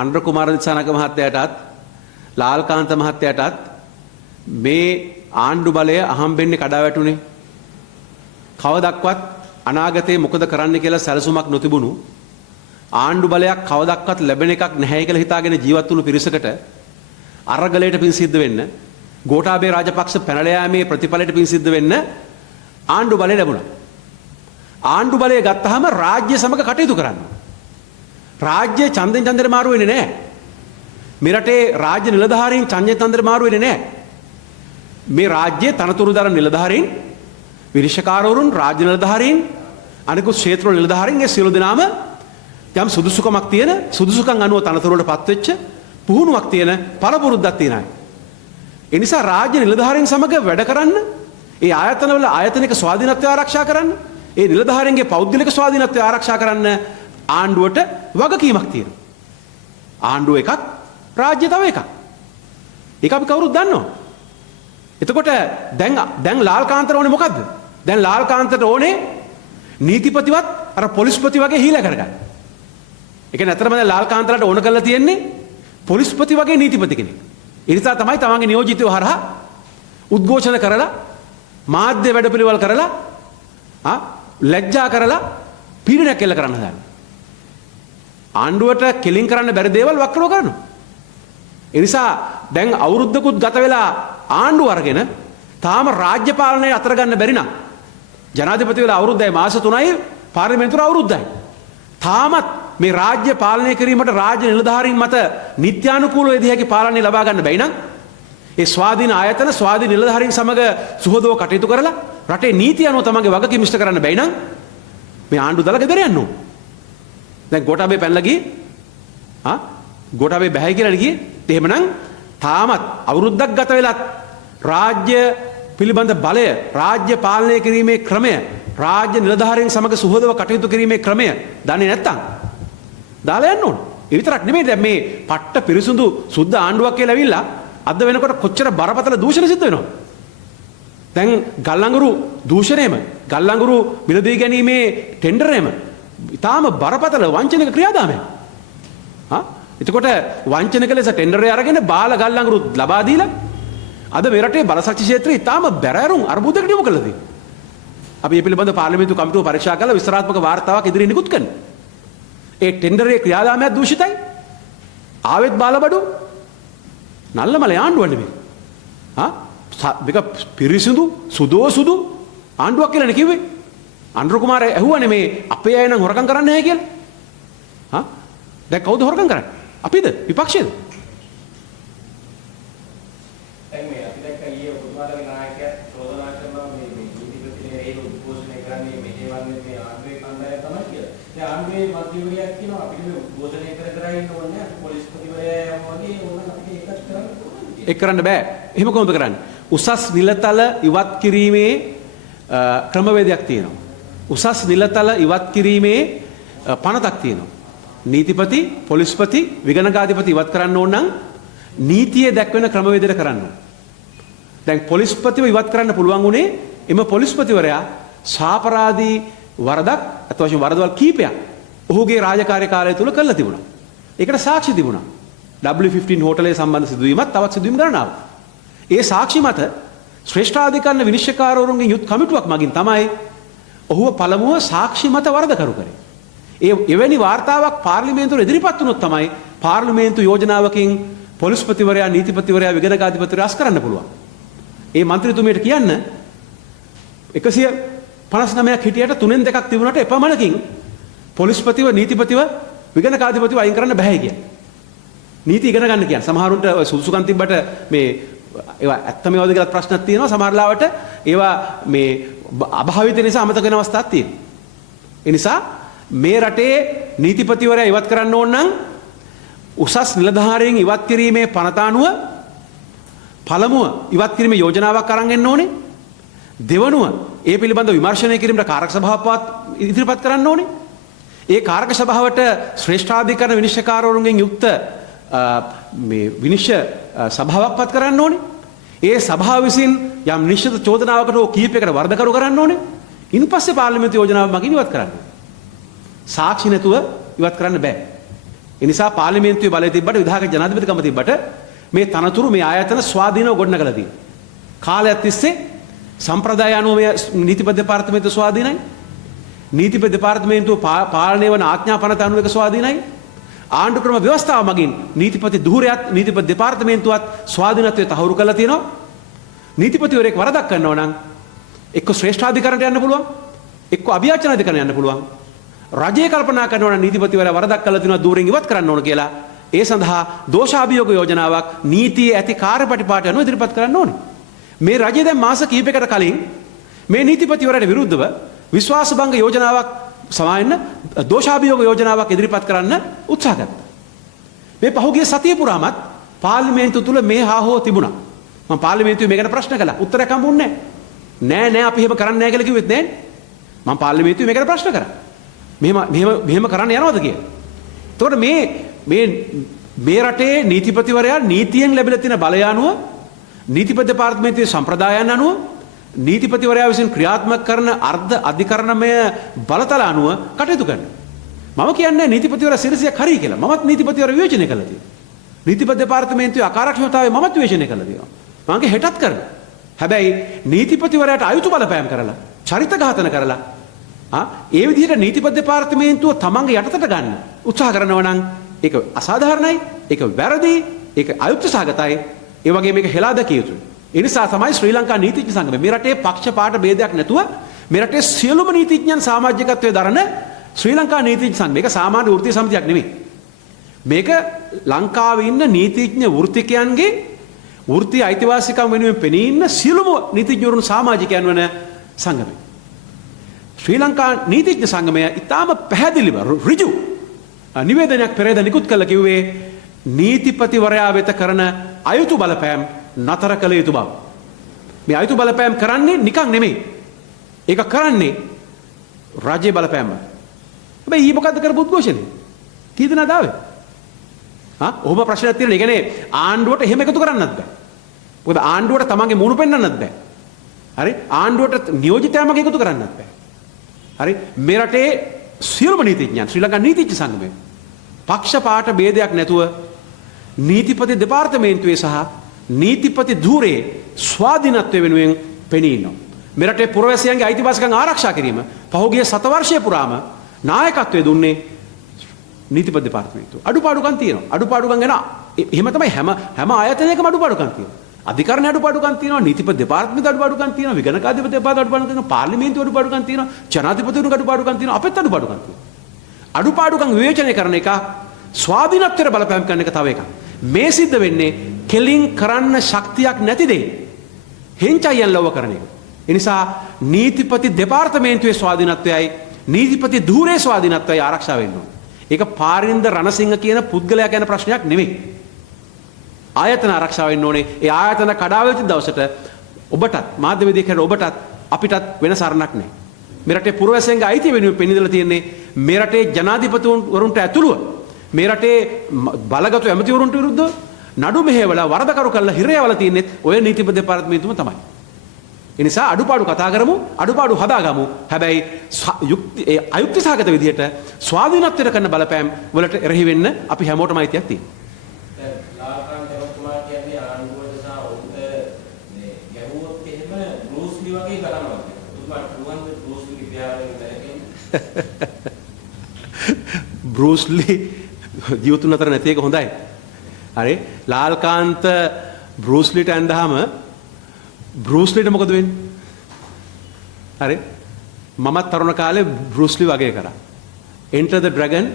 අනුර කුමාර දිසානායක මහත්තයාටත් ලාල්කාන්ත මහත්තයාටත් මේ ආණ්ඩු බලය අහම්බෙන්නේ කඩා වැටුනේ. කවදක්වත් අනාගතේ මොකද කරන්න කියලා සැලසුමක් නොතිබුණු ආණ්ඩු බලයක් කවදක්වත් ලැබෙන එකක් නැහැ කියලා හිතාගෙන ජීවත් වුණු පිරිසකට අරගලයට පින් සිද්ධ වෙන්න, ගෝඨාභය රාජපක්ෂ පැනලා යාමේ ප්‍රතිඵලයට පින් සිද්ධ වෙන්න ආණ්ඩු බලය ලැබුණා. ආණ්ඩු බලය ගත්තාම රාජ්‍ය සමග කටයුතු කරන්න. රාජ්‍ය ඡන්දෙන් ඡන්දෙට මාරු වෙන්නේ නැහැ. මේ රටේ රාජ්‍ය නිලධාරීන් ඡන්දෙන් ඡන්දෙට මාරු වෙන්නේ නැහැ. මේ රාජ්‍යයේ තනතුරු දරන නිලධාරීන්, විනිශ්චයකාරවරුන්, රාජ්‍ය නිලධාරීන්, අනිකුත් ක්ෂේත්‍ර නිලධාරීන් ඒ සියලු දෙනාම යම් සුදුසුකමක් තියෙන, සුදුසුකම් අනුව තනතුරුවටපත් වෙච්ච, පුහුණුවක් තියෙන, පළපුරුද්දක් තියෙන අය. ඒ නිසා රාජ්‍ය නිලධාරීන් සමග වැඩ කරන්න, ඒ ආයතනවල ආයතනික ස්වාධීනත්වය ආරක්ෂා කරන්න, ඒ නිලධාරීන්ගේ පෞද්ගලික ස්වාධීනත්වය ආරක්ෂා කරන්න ආණ්ඩුවට වගකීමක් තියෙනවා. ආණ්ඩුව එකක්, රාජ්‍ය තව එකක්. ඒක අපි කවුරුත් දන්නවා. එතකොට දැන් ලාල්කාන්තට ඕනේ මොකද්ද? දැන් ලාල්කාන්තට ඕනේ නීතිපතිවත් අර පොලිස්පති වගේ හීලා කරගන්න. ඒ කියන්නේ අතරම දැන් ලාල්කාන්තලට ඕන කරලා තියෙන්නේ පොලිස්පති වගේ නීතිපති කෙනෙක්. ඒ නිසා තමයි තමන්ගේ නියෝජිතයෝ හරහා උද්ඝෝෂණ කරලා, මාධ්‍ය වැඩපිළිවෙල කරලා, ලැජ්ජා කරලා පීඩනයක් එල්ල කරන්න හදන්නේ. ආණ්ඩුවට කෙලින් කරන්න බැරි දේවල් වක්‍රව කරනවා. ඒ නිසා දැන් අවුරුද්දකුත් ගත වෙලා ආණ්ඩුව අරගෙන තාම රාජ්‍ය පාලනය අතර ගන්න බැරි නම්, ජනාධිපති වෙලා අවුරුද්දයි මාස 3යි, පාර්ලිමේන්තුව අවුරුද්දයි. තාමත් මේ රාජ්‍ය පාලනය කිරීමට රාජ්‍ය නිලධාරීන් මත නිත්‍යානුකූලව යෙදිය හැකි පාලනය ලබා ගන්න බැයි නම්, ඒ ස්වාධීන ආයතන ස්වාධීන නිලධාරීන් සමග සුහදව කටයුතු කරලා රටේ නීතිය අනුව තමන්ගේ වගකීම් ඉෂ්ට කරන්න බැයි නම් මේ ආණ්ඩුව දාලා ගෙදර යන්න ඕන. දැන් ගෝඨාභය පැනලා ගියේ, ගෝඨාභය බැහැ කියලා ගියේ. එහෙමනම් තාමත් අවුරුද්දක් ගත වෙලත් රාජ්‍ය පිළිබඳ බලය, රාජ්‍ය පාලනය කිරීමේ ක්‍රමය, රාජ්‍ය නිලධාරීන් සමග සුහදව කටයුතු කිරීමේ ක්‍රමය දන්නේ නැත්තම් දාලා යන්න ඕන. ඒ විතරක් නෙමෙයි, දැන් මේ පට්ට පිරිසුදු සුද්ධ ආණ්ඩුවක් කියලා ඇවිල්ලා අද වෙනකොට කොච්චර බරපතල දූෂණ සිද්ධ වෙනවද? දැන් ගල්අඟුරු දූෂණයම, ගල්අඟුරු මිලදී ගැනීමේ ටෙන්ඩරයම ඉතාම බරපතල වංචනික ක්‍රියාදාමයක්. එතකොට වංචනික ලෙස ටෙන්ඩරය අරගෙන බාල ගල්අඟුරු ලබා දීලා අද මේ රටේ බලශක්ති ක්ෂේත්‍රයේ ඉතාම බැරෑරුම් අර්බුදයකට යොමු කළා තියෙනවා. අපි මේ පිළිබඳව පාර්ලිමේන්තු කමිටුව පරීක්ෂා කරලා විස්තරාත්මක වාර්තාවක් ඉදිරියේ නිකුත් කරනවා. ඒ ටෙන්ඩරයේ ක්‍රියාදාමයක් දූෂිතයි. ආවෙත් බාලබඩු නල්ලමල ආණ්ඩුව නෙමෙයි. මේක පිරිසිදු සුදු ආණ්ඩුවක් කියලා නේ කිව්වේ. අනුර කුමාර ඇහුවනේ මේ අපේ අය නම් හොරකම් කරන්නේ නැහැ කියලා. දැන් කවුද හොරකම් කරන්නේ? අපිද? විපක්ෂයද? දැන් මේ අපි දැක්ක ඊයේ ඔබතුමාලගේ නායකයා චෝදනා කරනවා මේ නීති ප්‍රතිනේ ඒ උද්ඝෝෂණය කරන්නේ මෙහෙවන්නේ මේ ආණ්ඩුවේ කණ්ඩායම තමයි කියලා. ඒ ආණ්ඩුවේ මන්ත්‍රීවරයෙක් කියනවා අපිට මේ උද්ඝෝෂණය කර ඉන්න ඕනේ නැහැ. පොලිස්පතිවරයා වගේ ඕන අපිට ඒකත් කරන්න ඕනේ. ඒක කරන්න බෑ. එහෙම කොහොමද කරන්නේ? උසස් නිලතල ඉවත් කිරීමේ ක්‍රමවේදයක් තියෙනවා. උසස් නිලතල ඉවත් කිරීමේ පනතක් තියෙනවා. නීතිපති, පොලිස්පති, විගණකාධිපති ඉවත් කරන්න ඕන නම් නීතියේ දැක්වෙන ක්‍රමවේදයට කරන්න ඕන. දැන් පොලිස්පතිව ඉවත් කරන්න පුළුවන් උනේ එම පොලිස්පතිවරයා සාපරාධී වරදක්, අත් වශයෙන් වරදවල් කීපයක් ඔහුගේ රාජකාරී කාලය තුල කළා තිබුණා. ඒකට සාක්ෂි තිබුණා. W15 හෝටලයේ සම්බන්ධ සිදුවීමත් තවත් සිදුවීම් ගණනාවක්. ඒ සාක්ෂි මත ශ්‍රේෂ්ඨාධිකරණ විනිශ්චයකාරවරුන්ගේ යුත් කමිටුවක් මගින් තමයි ඔහුව පළමුව සාක්ෂි මත වරදකරු කරේ. එවැනි වාර්තාවක් පාර්ලිමේන්තුවට ඉදිරිපත් වුණොත් තමයි පාර්ලිමේන්තු යෝජනාවකින් පොලිස්පතිවරයා, නීතිපතිවරයා, විගණකාධිපතිවරයා අස් කරන්න පුළුවන්. ඒ මන්ත්‍රීතුමියට කියන්න 159ක් හිටියට 3න් 2ක් තිබුණාට එපමණකින් පොලිස්පතිව, නීතිපතිව, විගණකාධිපතිව අයින් කරන්න බෑ කියන්නේ. නීති ඉගෙන ගන්න කියන්නේ. සමහරුන්ට සුදුසුකම් තිබ්බට මේ ඒවා ඇත්තම ඒවාද කියලා ප්‍රශ්නක් තියෙනවා. සමහර ලාවට ඒවා මේ අභාවිත නිසා අමතක වෙන අවස්ථාවක් තියෙනවා. ඒ නිසා මේ රටේ නීතිපතිවරයා ඉවත් කරන්න ඕන නම් උසස් නිලධාරීන් ඉවත් කිරීමේ පනත අනුව පළමුව ඉවත් කිරීමේ යෝජනාවක් අරන් එන්න ඕනේ. දෙවනුව ඒ පිළිබඳව විමර්ශනය කිරීමට කාරක සභාවපත් ඉදිරිපත් කරන්න ඕනේ. ඒ කාරක සභාවට ශ්‍රේෂ්ඨාධිකරණ විනිශ්චයකාරවරුන්ගෙන් යුක්ත මේ විනිශ්චය සභාවක් පත් කරන්න ඕනේ. ඒ සභාව විසින් යම් නිශ්චිත චෝදනාවකට හෝ කීපයකට වරදකරු කරන්න ඕනේ. ඉන්පස්සේ පාර්ලිමේන්තු යෝජනාව මගින් ඉවත් කරන්න ඕනේ. සාක්ෂි නැතුව ඉවත් කරන්න බෑ. ඒ නිසා පාර්ලිමේන්තුවේ බලය තිබ්බට විධායක ජනාධිපතිකම තිබ්බට මේ තනතුරු මේ ආයතන ස්වාධීනව ගොඩනගලා තියෙනවා. කාලයක් තිස්සේ සම්ප්‍රදාය අනුව මේ නීතිපති දෙපාර්තමේන්තුව ස්වාධීනයි. නීතිපති දෙපාර්තමේන්තුව පාලනය වන ආඥා පනත අනුව එක ස්වාධීනයි. ආණ්ඩු ක්‍රම ව්‍යවස්ථාව මගින් නීතිපති ධූරයත් නීතිපති දෙපාර්තමේන්තුවත් ස්වාධීනත්වය තහවුරු කරලා තියෙනවා. නීතිපතිවරයෙක් වරදක් කරනවා නම් එක්ක ශ්‍රේෂ්ඨාධිකරණයට යන්න පුළුවන්, එක්ක අභියාචන අධිකරණයට යන්න පුළුවන්. රජය කල්පනා කරනවා නම් නීතිපතිවරයා වරදක් කළා තියෙනවා ධූරයෙන් ඉවත් කරන්න ඕන කියලා. ඒ සඳහා දෝෂාභියෝග යෝජනාවක් නීතියේ ඇති කාර්යපටිපාටි අනුව ඉදිරිපත් කරන්න ඕනේ. මේ රජය දැන් මාස කිහිපයකට කලින් මේ නීතිපතිවරයාට විරුද්ධව විශ්වාසභංග යෝජනාවක් සමාවෙන්න දෝෂාභියෝග යෝජනාවක් ඉදිරිපත් කරන්න උත්සාහ ගත්තා. මේ පහුගිය සතිය පුරාමත් පාර්ලිමේන්තුව තුල මේ හාහෝ තිබුණා. මම පාර්ලිමේන්තුවේ මේකට ප්‍රශ්න කළා. උත්තරයක් හම්බුන්නේ නැහැ. නෑ අපි එහෙම කරන්නේ නැහැ කියලා කිව්වෙත් නෑ. මම පාර්ලිමේන්තුවේ මේකට ප්‍රශ්න කරා. මෙහෙම කරන්න යනවද කියලා. එතකොට මේ රටේ නීතිපතිවරයා නීතියෙන් ලැබිලා තියෙන බලය අනුව නීතිපති දෙපාර්තමේන්තුවේ සම්ප්‍රදායන් අනුව නීතිපතිවරයා විසින් ක්‍රියාත්මක කරන අර්ධ අධිකරණමය බලතල අනුව කටයුතු කරනවා. මම කියන්නේ නීතිපතිවරයා සිරසියක් හරි කියලා. මමත් නීතිපතිවරයා විවේචනය කළා තියෙනවා. නීතිපති දෙපාර්තමේන්තුවේ අකාර්යක්ෂමතාවය මමත් විවේචනය කළා තියෙනවා. මම හෙටත් කරනවා. හැබැයි නීතිපතිවරයාට අයුතු බලපෑම් කරලා චරිත ඝාතන කරලා ඒ විදිහට නීතිපති දෙපාර්තමේන්තුව තමන්ගේ යටතට ගන්න උත්සාහ කරනවා නම් ඒක අසාධාරණයි, ඒක වැරදි, ඒක අයුක්ති සහගතයි. ඒ වගේ මේක හෙලා දැකිය යුතුයි. ඒ නිසා තමයි ශ්‍රී ලංකා නීතිඥ සංගමය මේ රටේ පක්ෂපාත ભેදයක් නැතුව මේ රටේ සියලුම නීතිඥයන් සමාජිකත්වයේ දරන ශ්‍රී ලංකා නීතිඥ සංගමය. මේක සාමාන්‍ය වෘත්තීය සමිතියක් නෙමෙයි. මේක ලංකාවේ ඉන්න නීතිඥ වෘත්තිකයන්ගේ වෘත්තීය අයිතිවාසිකම් වෙනුවෙන් පෙනී ඉන්න සියලුම නීතිඥවරුන් සමාජිකයන් වන සංගමය. ශ්‍රී ලංකා නීතිඥ සංගමය ඉතාම පැහැදිලිව ඍජු නිවේදනයක් පෙරේද නිකුත් කළ කිව්වේ නීතිපතිවරයා වෙත කරන අයුතු බලපෑම් නතර කළ යුතු බව. මේ අයුතු බලපෑම් කරන්නේ නිකන් නෙමෙයි. ඒක කරන්නේ රාජ්‍ය බලපෑම. හැබැයි ඊ මොකද්ද කරපු උද්ඝෝෂණය? කී දෙනා දාවේ? ඔහොම ප්‍රශ්නයක් තියෙනවා. ඒ කියන්නේ ආණ්ඩුවට එහෙම එකතු කරන්නත් බෑ. මොකද ආණ්ඩුවට තමන්ගේ මූණු පෙන්වන්නත් බෑ. හරි? ආණ්ඩුවට නියෝජිතයමගේ එකතු කරන්නත් බෑ. හරි? මේ රටේ සියලුම නීතිඥයන් ශ්‍රී ලංකා නීතිඥ සංගමය පක්ෂපාත ભેදයක් නැතුව නීතිපති දෙපාර්තමේන්තුවේ සහ නීතිපති ධූරයේ ස්වාධීනත්වය වෙනුවෙන් පෙනී ඉන්නවා. මේ රටේ පුරවැසියන්ගේ අයිතිවාසිකම් ආරක්ෂා කිරීම පහුගිය 7 වර්ෂය පුරාම නායකත්වය දුන්නේ නීතිපති දෙපාර්තමේන්තුව. අඩුපාඩුකම් තියෙනවා. අඩුපාඩුකම් ගැන එහෙම තමයි හැම ආයතනයකම අඩුපාඩුකම් තියෙනවා. අධිකරණ අඩුපාඩුකම් තියෙනවා, නීතිපති දෙපාර්තමේන්තුව අඩුපාඩුකම් තියෙනවා, විගණකාධිපති දෙපාර්තමේන්තුව අඩුපාඩුකම් තියෙනවා, පාර්ලිමේන්තුව අඩුපාඩුකම් තියෙනවා, ජනාධිපතිතුමා අඩුපාඩුකම් තියෙනවා, අපෙත් අඩුපාඩුකම් තියෙනවා. අඩුපාඩුකම් විවේචනය කරන එක ස්වාධීනත්වයට බලපෑම් කරන එක තව එකක්. මේ සිද්ධ වෙන්නේ කෙලින් කරන්න ශක්තියක් නැති දෙයක්. හෙන්චයියන් ලව්ව කරන එක. ඒ නිසා නීතිපති දෙපාර්තමේන්තුවේ ස්වාධීනත්වයයි නීතිපති ධූරයේ ස්වාධීනත්වයයි ආරක්ෂා වෙන්න ඕනේ. ඒක පාරින්ද රණසිංහ කියන පුද්ගලයා ගැන ප්‍රශ්නයක් නෙමෙයි. ආයතන ආරක්ෂා වෙන්න ඕනේ. ඒ ආයතන කඩාවැටි දවසට ඔබටත් මාධ්‍යවේදියෙක් ඔබටත් අපිටත් වෙන සරණක් නැහැ. මේ රටේ පුරවැසියන්ගේ අයිතිය වෙනුවෙන් පෙනීදලා තියෙන්නේ මේ රටේ ජනාධිපතිවරුන්ට ඇතුළුව මේ රටේ බලගතු ඇමතිවරුන්ට විරුද්ධව නඩු මෙහෙवला වරදකරු කළා හිරයවලා තියෙන්නේ ඔය නීතිපති දෙපාර්තමේන්තුවම තමයි. ඒ නිසා අඩුපාඩු කතා කරමු, අඩුපාඩු හදාගමු. හැබැයි අයුක්ති සහගත විදිහට ස්වාධීනත්වයට කරන බලපෑම් වලට එරෙහි වෙන්න අපි හැමෝටම අයිතියක් තියෙනවා. බෲස්ලි ජීවතුන් අතර නැති එක හොඳයි. හරි? ලාල්කාන්ත බෲස්ලිට ඇඳහම බෲස්ලිට මොකද වෙන්නේ? හරි? මමත් තරුණ කාලේ බෲස්ලි වගේ කරා. Enter the Dragon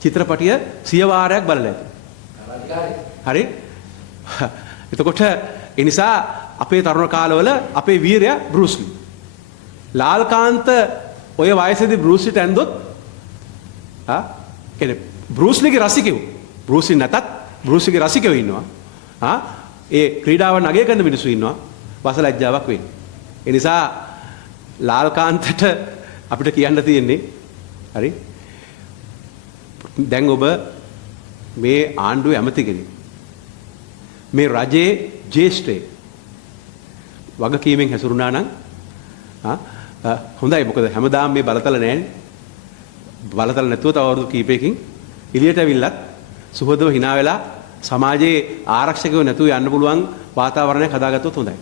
චිත්‍රපටිය 100 වාරයක් බලලා ඇති. හරි? එතකොට ඒ නිසා අපේ තරුණ කාලවල අපේ වීරයා බෲස්ලි. ලාල්කාන්ත ඔය වයසේදී බෲස්ලිට ඇඳොත් කියන්නේ බෲස්ලිගේ රසිකයෝ බෲස්ලි නැතත් බෲස්ලිගේ රසිකයෝ ඉන්නවා. ඒ ක්‍රීඩාව නගය කරන මිනිස්සු ඉන්නවා. වසලැජ්ජාවක් වෙන්නේ. ඒ නිසා ලාල්කාන්තට අපිට කියන්න තියෙන්නේ හරි දැන් ඔබ මේ ආණ්ඩුවේ ඇමති කෙනෙක්. මේ රජයේ ජ්‍යෙෂ්ඨයෙක් වගකීමෙන් හැසිරුණා නම් හොඳයි. මොකද හැමදාම මේ බලතල නැහැනේ. බලතල නැතුව තව අවුරුදු කීපයකින් එළියට ඇවිල්ලත් සුහදව hina වෙලා සමාජයේ ආරක්ෂකව නැතුව යන්න පුළුවන් වාතාවරණයක් හදාගත්තොත් හොඳයි.